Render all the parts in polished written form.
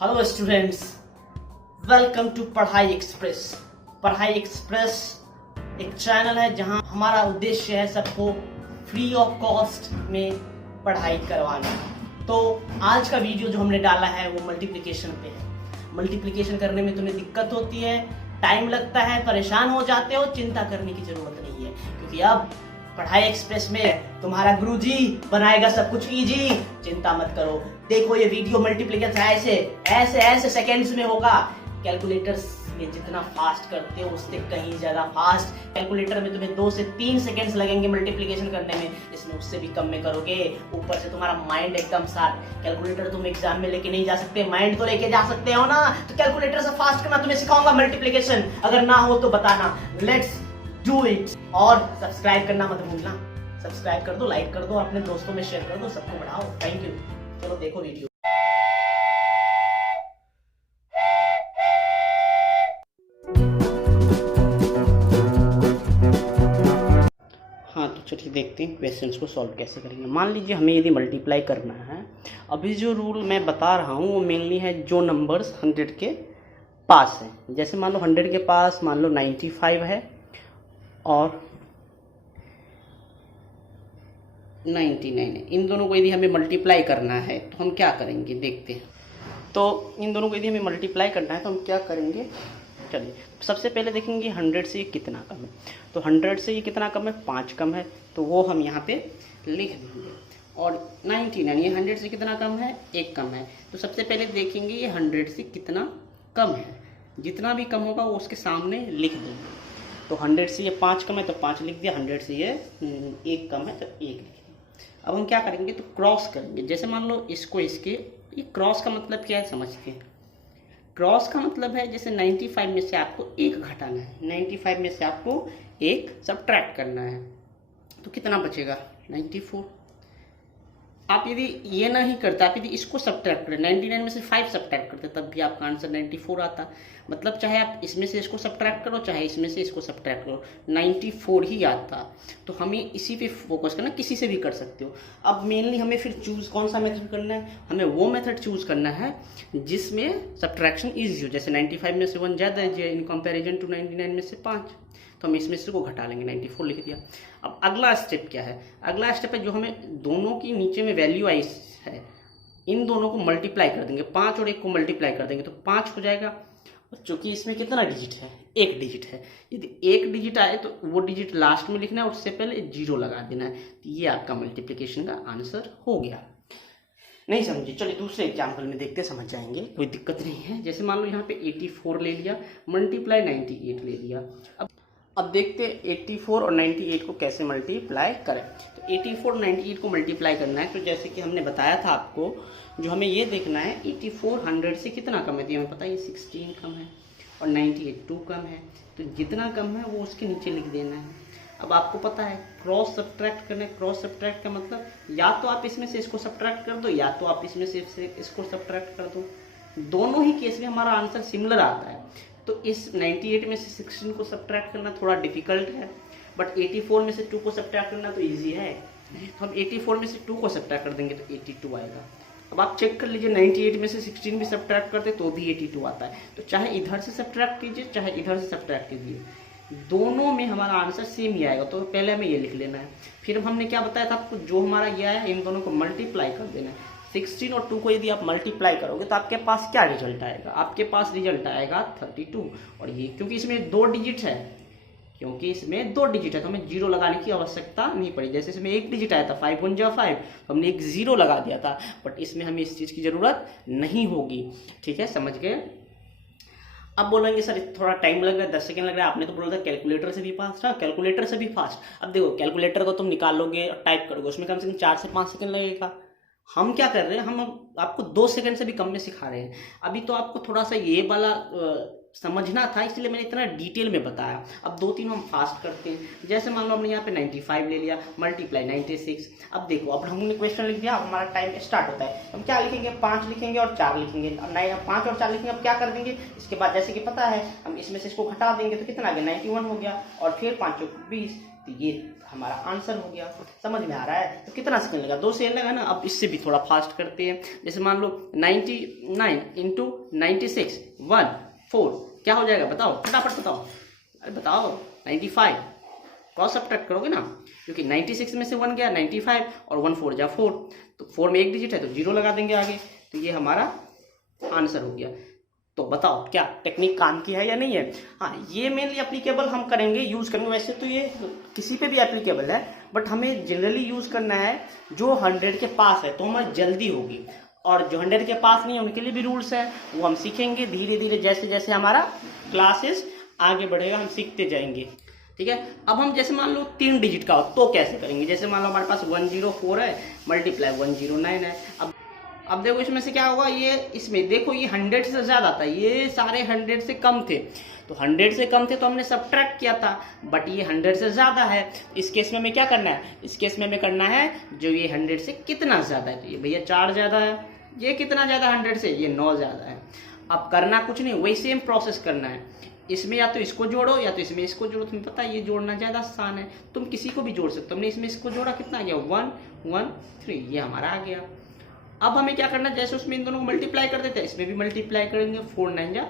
Hello students, welcome to पढ़ाई express. पढ़ाई express एक चैनल है जहां हमारा उद्देश्य है सबको फ्री ऑफ कॉस्ट में पढ़ाई करवाना। तो आज का वीडियो जो हमने डाला है वो मल्टीप्लिकेशन पे है। मल्टीप्लिकेशन करने में तुम्हें दिक्कत होती है, टाइम लगता है, परेशान हो जाते हो, चिंता करने की जरूरत नहीं है, क्योंकि अब पढ़ाई एक्सप्रेस में तुम्हारा गुरुजी बनाएगा सब कुछ इजी। चिंता मत करो, देखो ये वीडियो मल्टीप्लिकेशन ऐसे ऐसे ऐसे सेकेंड्स में होगा। कैलकुलेटर्स में जितना फास्ट करते हो उससे कहीं ज्यादा फास्ट। कैलकुलेटर में तुम्हें 2 से 3 सेकेंड्स लगेंगे मल्टीप्लिकेशन करने में, इसमें उससे भी कम में करोगे। ऊपर से तुम्हारा माइंड एकदम शार्प। कैलकुलेटर तुम एग्जाम में लेके नहीं जा सकते, माइंड तो लेके जा सकते हो ना। तो कैलकुलेटर से फास्ट करना तुम्हें सिखाऊंगा मल्टीप्लिकेशन, अगर ना हो तो बताना। Let's do it. और सब्सक्राइब करना मत भूलना। सब्सक्राइब कर दो, लाइक कर दो, अपने दोस्तों में शेयर कर दो, सबको बढ़ाओ। Thank you. चलो देखो वीडियो। हाँ तो चलिए देखते हैं क्वेश्चंस को सॉल्व कैसे करेंगे। मान लीजिए हमें यदि मल्टीप्लाई करना है, अभी जो रूल मैं बता रहा हूँ वो मेनली है जो नंबर्स 100 के पास है। जैसे मान लो 100 के पास मान लो 95 है और 99 है। इन दोनों को यदि हमें मल्टीप्लाई करना है तो हम क्या करेंगे, देखते हैं। तो इन दोनों को यदि हमें मल्टीप्लाई करना है तो हम क्या करेंगे, चलिए सबसे पहले देखेंगे 100 से ये कितना कम है। तो 100 से ये कितना कम है, 5 कम है, तो वो हम यहाँ पे लिख देंगे। और 99 ये 100 से कितना कम है, 1 कम है। तो सबसे पहले देखेंगे ये 100 से कितना कम है, जितना भी कम होगा वो उसके सामने लिख देंगे। तो 100 से ये 5 कम है तो 5 लिख दिया, 100 से ये 1 कम है तो 1 लिख दिया। अब हम क्या करेंगे, तो क्रॉस करेंगे। जैसे मान लो इसको इसके, ये क्रॉस का मतलब क्या है समझते हैं। क्रॉस का मतलब है जैसे 95 में से आपको 1 घटाना है, 95 में से आपको 1 सब्ट्रैक्ट करना है, तो कितना बचेगा 94। आप यदि ये नहीं करते, आप यदि इसको सब्ट्रैक्ट करें, 99 में से 5 सब्ट्रैक्ट करते तब भी आपका आंसर 94 आता। मतलब चाहे आप इसमें से इसको सब्ट्रैक्ट करो चाहे इसमें से इसको सब्ट्रैक्ट करो, 94 ही आता। तो हमें इसी पे फोकस करना, किसी से भी कर सकते हो। अब मेनली हमें फिर चूज कौन सा मेथड करना है, हमें वो मेथड चूज करना है जिसमें सब्ट्रैक्शन ईजी हो। जैसे 95 में से 1 ज़्यादा है इन कंपेरिजन टू 99 में से 5, तो हम इसमें से को घटा लेंगे, 94 लिख दिया। अब अगला स्टेप क्या है, अगला स्टेप है जो हमें दोनों की नीचे में वैल्यू आई है, इन दोनों को मल्टीप्लाई कर देंगे। 5 और 1 को मल्टीप्लाई कर देंगे तो 5 हो जाएगा। चूंकि इसमें कितना डिजिट है, 1 डिजिट है, यदि 1 डिजिट आए तो वो डिजिट लास्ट में लिखना है और उससे पहले 0 लगा देना है। तो ये आपका मल्टीप्लिकेशन का आंसर हो गया। नहीं समझे, चलिए दूसरे एग्जाम्पल में देखते, समझ जाएंगे, कोई दिक्कत नहीं है। जैसे मान लो यहाँ पे 84 ले लिया, मल्टीप्लाई 98 ले लिया। अब देखते हैं 84 और 98 को कैसे मल्टीप्लाई करें। तो 84 और 98 को मल्टीप्लाई करना है, तो जैसे कि हमने बताया था आपको, जो हमें ये देखना है 84 100 से कितना कम है, तो हमें पता है ये 16 कम है और 98 2 कम है। तो जितना कम है वो उसके नीचे लिख देना है। अब आपको पता है क्रॉस सब्ट्रैक्ट करना है। क्रॉस सब्ट्रैक्ट का मतलब या तो आप इसमें से इसको सब्ट्रैक्ट कर दो या तो आप इसमें से इसको सब्ट्रैक्ट कर दो। दोनों ही केस में हमारा आंसर सिमिलर आता है। तो इस 98 में से 16 को सब्ट्रैक्ट करना थोड़ा डिफिकल्ट है, बट 84 में से 2 को सब्ट्रैक्ट करना तो इजी है। तो हम 84 में से 2 को सब्ट्रैक्ट कर देंगे तो 82 आएगा। अब आप चेक कर लीजिए 98 में से 16 भी सब्ट्रैक्ट करते तो भी 82 आता है। तो चाहे इधर से सब्ट्रैक्ट कीजिए चाहे इधर से सब्ट्रैक्ट कीजिए, दोनों में हमारा आंसर सेम ही आएगा। तो पहले हमें ये लिख लेना है। फिर हमने क्या बताया था आपको, जो हमारा ये आया इन दोनों को मल्टीप्लाई कर देना है। 16 और 2 को यदि आप मल्टीप्लाई करोगे तो आपके पास क्या रिजल्ट आएगा, आपके पास रिजल्ट आएगा 32। और ये क्योंकि इसमें 2 डिजिट है, तो हमें 0 लगाने की आवश्यकता नहीं पड़ी। जैसे इसमें 1 डिजिट आया था 5 1 जा 5, तो हमने एक 0 लगा दिया था, बट इसमें हमें इस चीज़ की ज़रूरत नहीं होगी। ठीक है, समझ गए। अब बोलेंगे सर थोड़ा टाइम लग रहा है, 10 सेकंड लग रहा है, आपने तो बोला था कैलकुलेटर से भी फास्ट। हाँ, कैलकुलेटर से भी फास्ट। अब देखो कैलकुलेटर को तुम निकालोगे और टाइप करोगे, उसमें कम से कम 4 से 5 सेकंड लगेगा। हम क्या कर रहे हैं, हम आपको 2 सेकंड से भी कम में सिखा रहे हैं। अभी तो आपको थोड़ा सा ये वाला समझना था, इसलिए मैंने इतना डिटेल में बताया। अब 2-3 हम फास्ट करते हैं। जैसे मान लो हमने यहाँ पे 95 ले लिया, मल्टीप्लाई 96। अब देखो, अब हमने क्वेश्चन लिख दिया, अब हमारा टाइम स्टार्ट होता है। हम क्या लिखेंगे, 5 लिखेंगे और 4 लिखेंगे। नहीं, 5 और 4 लिखेंगे। अब क्या कर देंगे, इसके बाद जैसे कि पता है हम इसमें से इसको घटा देंगे तो कितना आ गया, 91 हो गया। और फिर 5 20, तो ये हमारा आंसर हो गया। समझ में आ रहा है? तो कितना सेकंड लगा? 2 सेकंड लगा ना। अब इससे भी थोड़ा फास्ट करते हैं। जैसे मान लो 99 इंटू 96 1 4 क्या हो जाएगा बताओ, फटाफट बताओ। अरे बताओ 95 क्रॉस सब्ट्रैक्ट करोगे ना, क्योंकि 96 में से 1 गया 95 और 1 4 जा 4, तो 4 में एक डिजिट है तो 0 लगा देंगे आगे, तो ये हमारा आंसर हो गया। तो बताओ क्या टेक्निक काम की है या नहीं है? हाँ, ये मेनली एप्लीकेबल हम करेंगे, यूज करेंगे। वैसे तो ये किसी पे भी एप्लीकेबल है, बट हमें जनरली यूज करना है जो 100 के पास है, तो हमें जल्दी होगी। और जो 100 के पास नहीं है उनके लिए भी रूल्स है, वो हम सीखेंगे धीरे धीरे, जैसे जैसे हमारा क्लासेस आगे बढ़ेगा हम सीखते जाएंगे। ठीक है। अब हम जैसे मान लो 3 डिजिट का हो तो कैसे करेंगे? जैसे मान लो हमारे पास 104 है मल्टीप्लाई 109 है। अब देखो इसमें से क्या होगा, ये इसमें देखो ये 100 से ज्यादा था, ये सारे 100 से कम थे, तो 100 से कम थे तो हमने सब्ट्रैक्ट किया था, बट ये 100 से ज्यादा है। इस केस में हमें क्या करना है? इस केस में हमें करना है जो ये 100 से कितना ज्यादा है, तो ये भैया 4 ज्यादा है। ये कितना ज्यादा 100 से? ये 9 ज्यादा है। अब करना कुछ नहीं, वही सेम प्रोसेस करना है। इसमें या तो इसको जोड़ो या तो इसमें इसको जोड़ो। तुम्हें पता है ये जोड़ना ज्यादा आसान है, तुम किसी को भी जोड़ सकते हो। हमने इसमें इसको जोड़ा, कितना आ गया 1 1 3, ये हमारा आ गया। अब हमें क्या करना है? जैसे उसमें इन दोनों को मल्टीप्लाई कर देते हैं, इसमें भी मल्टीप्लाई करेंगे। 4 9 जा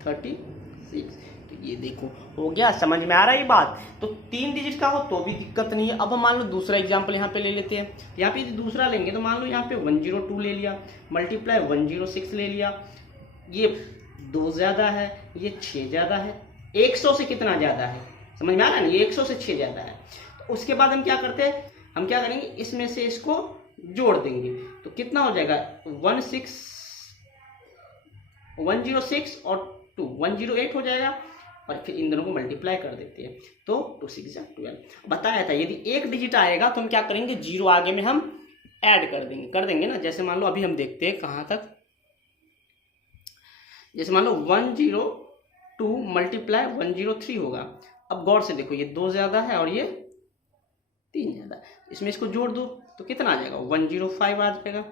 36, तो ये देखो हो गया। समझ में आ रहा है ये बात? तो 3 डिजिट का हो तो भी दिक्कत नहीं है। अब हम मान लो दूसरा एग्जाम्पल यहाँ पे ले लेते हैं। यहाँ पे दूसरा लेंगे तो मान लो यहाँ पे 102 ले लिया, मल्टीप्लाई 106 ले लिया। ये 2 ज्यादा है, ये 6 ज्यादा है। 100 से कितना ज्यादा है? समझ में आ रहा है? ये 100 से 6 ज्यादा है। तो उसके बाद हम क्या करते हैं? हम क्या करेंगे? इसमें से इसको जोड़ देंगे, तो कितना हो जाएगा? 106 और 2 108 हो जाएगा। और फिर इन दोनों को मल्टीप्लाई कर देते हैं, तो 2 6 12। बताया था यदि एक डिजिट आएगा तो हम क्या करेंगे? 0 आगे में हम ऐड कर देंगे ना। जैसे मान लो अभी हम देखते हैं कहाँ तक। जैसे मान लो 102 मल्टीप्लाई 103 होगा। अब गौर से देखो, ये 2 ज्यादा है और ये 3 ज्यादा है। इसमें इसको जोड़ दो तो कितना आ जाएगा? 105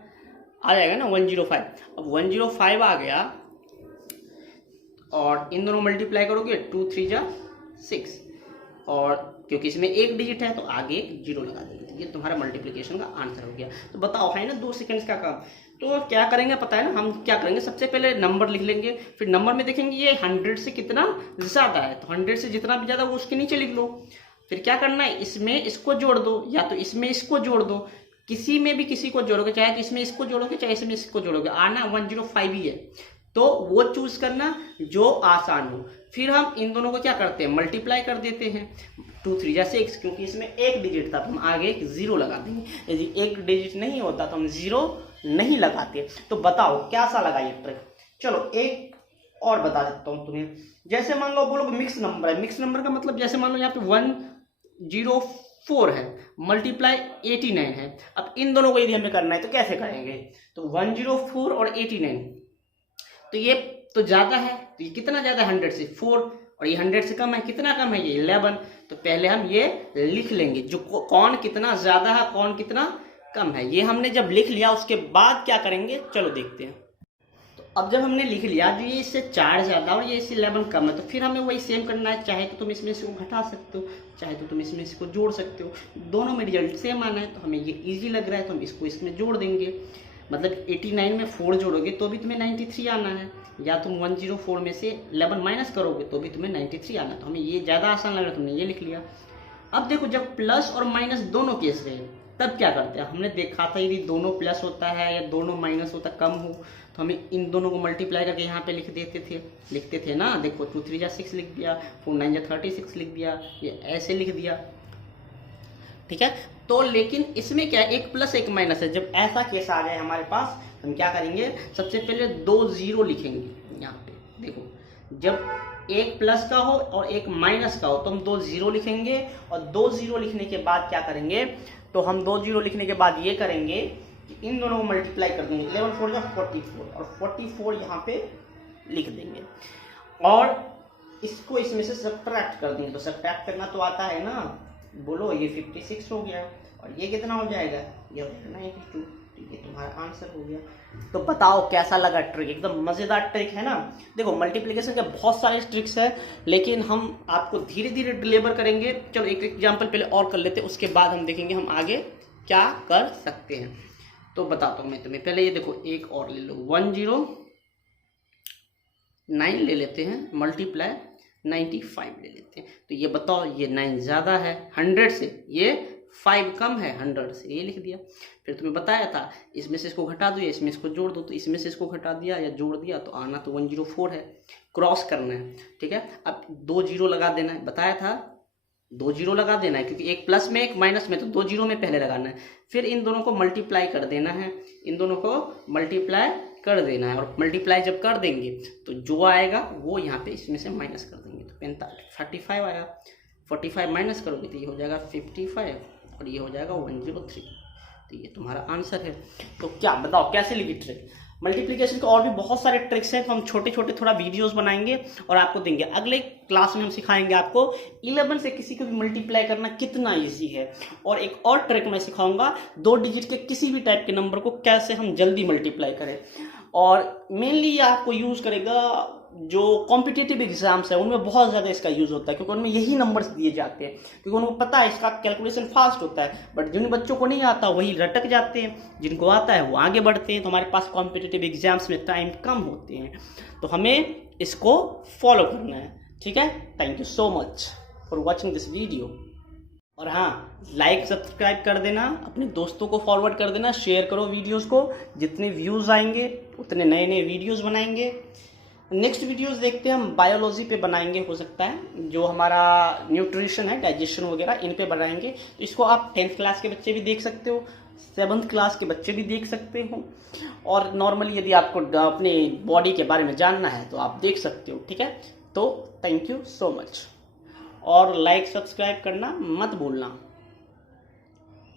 आ जाएगा ना 105। अब 105 आ गया और इन दोनों मल्टीप्लाई करोगे 2 3 जा 6, और क्योंकि इसमें एक डिजिट है तो आगे एक 0 लगा देंगे। ये तुम्हारा मल्टीप्लिकेशन का आंसर हो गया। तो बताओ, है ना 2 सेकंड्स का काम। तो क्या करेंगे पता है ना? हम क्या करेंगे? सबसे पहले नंबर लिख लेंगे, फिर नंबर में देखेंगे ये 100 से कितना ज्यादा है, तो 100 से जितना भी ज्यादा वो उसके नीचे लिख लो। फिर क्या करना है? इसमें इसको जोड़ दो या तो इसमें इसको जोड़ दो। किसी में भी किसी को जोड़ोगे, चाहे तो इसमें इसको जोड़ोगे चाहे इसमें इसको जोड़ोगे, आना 105 ही है, तो वो चूज करना जो आसान हो। फिर हम इन दोनों को क्या करते हैं? मल्टीप्लाई कर देते हैं। 2 3 जा 6, क्योंकि इसमें एक डिजिट था तो हम आगे एक 0 लगा देंगे। यदि एक डिजिट नहीं होता तो हम 0 नहीं लगाते। तो बताओ कैसा लगा ये ट्रिक? चलो एक और बता देता हूं तुम्हें। जैसे मान लो बोलोगे मिक्स नंबर है। मिक्स नंबर का मतलब जैसे मान लो यहाँ पे 104 है मल्टीप्लाई 89 है। अब इन दोनों को यदि हमें करना है तो कैसे करेंगे? तो 104 और 89, तो ये तो ज्यादा है, तो ये कितना ज्यादा है? 100 से 4, और ये 100 से कम है, कितना कम है? ये 11। तो पहले हम ये लिख लेंगे जो कौन कितना ज्यादा है कौन कितना कम है। ये हमने जब लिख लिया उसके बाद क्या करेंगे? चलो देखते हैं। तो अब जब हमने लिख लिया जो ये इससे 4 ज्यादा और ये इससे 11 कम है, तो फिर हमें वही सेम करना है। चाहे तो तुम इसमें से घटा सकते हो, चाहे तो तुम इसमें इसको जोड़ सकते हो। दोनों में रिजल्ट सेम आना है, तो हमें ये इजी लग रहा है तो हम इसको इसमें जोड़ देंगे। मतलब 89 में 4 जोड़ोगे तो भी तुम्हें 93 आना है, या तुम 104 में से 11 माइनस करोगे तो भी तुम्हें 93 आना है। तो हमें ये ज़्यादा आसान लग रहा है, तुमने ये लिख लिया। अब देखो जब प्लस और माइनस दोनों केस रहे तब क्या करते हैं? हमने देखा था यदि दोनों प्लस होता है या दोनों माइनस होता कम हो तो हमें इन दोनों को मल्टीप्लाई करके यहाँ पे लिखते थे ना। देखो 2 3 जा 6 लिख दिया, 4 9 जा 36 लिख दिया, ये ऐसे लिख दिया। ठीक है। तो लेकिन इसमें क्या है? एक प्लस एक माइनस है। जब ऐसा केस आ जाए हमारे पास तो हम क्या करेंगे? सबसे पहले 2 0 लिखेंगे। यहाँ पे देखो, जब एक प्लस का हो और एक माइनस का हो तो हम 2 0 लिखेंगे, और 2 0 लिखने के बाद क्या करेंगे? तो हम 2 0 लिखने के बाद ये करेंगे कि इन दोनों को मल्टीप्लाई कर देंगे। 11 4 जा 44, और 44 यहाँ पे लिख देंगे, और इसको इसमें से सब्ट्रैक्ट कर देंगे। तो सब्ट्रैक्ट करना तो आता है ना? बोलो, ये 56 हो गया, और ये कितना हो जाएगा? ये हो जाएगा 92। ये तुम्हारा आंसर हो गया। तो बताओ कैसा लगा ट्रिक, एकदम मजेदार ट्रिक है ना। देखो मल्टीप्लिकेशन के बहुत सारे ट्रिक्स है, लेकिन हम आपको धीरे धीरे डिलीवर करेंगे। चलो एक एग्जांपल पहले और कर लेते हैं, उसके बाद हम देखेंगे हम आगे क्या कर सकते हैं। तो बताता हूँ मैं तुम्हें, पहले ये देखो एक और ले लो, 109 ले लेते हैं, मल्टीप्लाई 95 ले लेते हैं। तो ये बताओ ये 9 ज़्यादा है 100 से, ये 5 कम है 100 से, ये लिख दिया। फिर तुम्हें बताया था इसमें से इसको घटा दो या इसमें इसको जोड़ दो, तो इसमें से इसको घटा दिया या जोड़ दिया तो आना तो 104 है, क्रॉस करना है, ठीक है। अब 2 जीरो लगा देना है, बताया था 2 जीरो लगा देना है, क्योंकि एक प्लस में एक माइनस में, तो 2 जीरो में पहले लगाना है। फिर इन दोनों को मल्टीप्लाई कर देना है, इन दोनों को मल्टीप्लाई कर देना है, और मल्टीप्लाई जब कर देंगे तो जो आएगा वो यहाँ पे इसमें से माइनस कर देंगे। तो 45 आया, 45 माइनस करोगे तो ये हो जाएगा 55 और ये हो जाएगा 103। तो ये तुम्हारा आंसर है। तो क्या बताओ कैसे लिखी ट्रिक। मल्टीप्लिकेशन के और भी बहुत सारे ट्रिक्स हैं, तो हम छोटे छोटे थोड़ा वीडियोस बनाएंगे और आपको देंगे। अगले क्लास में हम सिखाएंगे आपको 11 से किसी को भी मल्टीप्लाई करना कितना इजी है। और एक और ट्रिक मैं सिखाऊंगा 2 डिजिट के किसी भी टाइप के नंबर को कैसे हम जल्दी मल्टीप्लाई करें। और मेनली ये आपको यूज़ करेगा जो कॉम्पिटिटिव एग्जाम्स है उनमें बहुत ज़्यादा इसका यूज़ होता है, क्योंकि उनमें यही नंबर्स दिए जाते हैं, क्योंकि उनको पता है इसका कैलकुलेशन फास्ट होता है। बट जिन बच्चों को नहीं आता वही रटक जाते हैं, जिनको आता है वो आगे बढ़ते हैं। तो हमारे पास कॉम्पिटिटिव एग्जाम्स में टाइम कम होते हैं, तो हमें इसको फॉलो करना है, ठीक है। Thank you so much for watching this video. और हाँ, लाइक सब्सक्राइब कर देना, अपने दोस्तों को फॉरवर्ड कर देना, शेयर करो वीडियोस को। जितने व्यूज़ आएंगे उतने नए नए वीडियोस बनाएंगे। नेक्स्ट वीडियोस देखते हैं हम बायोलॉजी पे बनाएंगे, हो सकता है जो हमारा न्यूट्रिशन है, डाइजेशन वगैरह, इन पे बनाएंगे। तो इसको आप 10th क्लास के बच्चे भी देख सकते हो, 7th क्लास के बच्चे भी देख सकते हो, और नॉर्मली यदि आपको अपने बॉडी के बारे में जानना है तो आप देख सकते हो, ठीक है। तो थैंक यू सो मच, और लाइक सब्सक्राइब करना मत भूलना।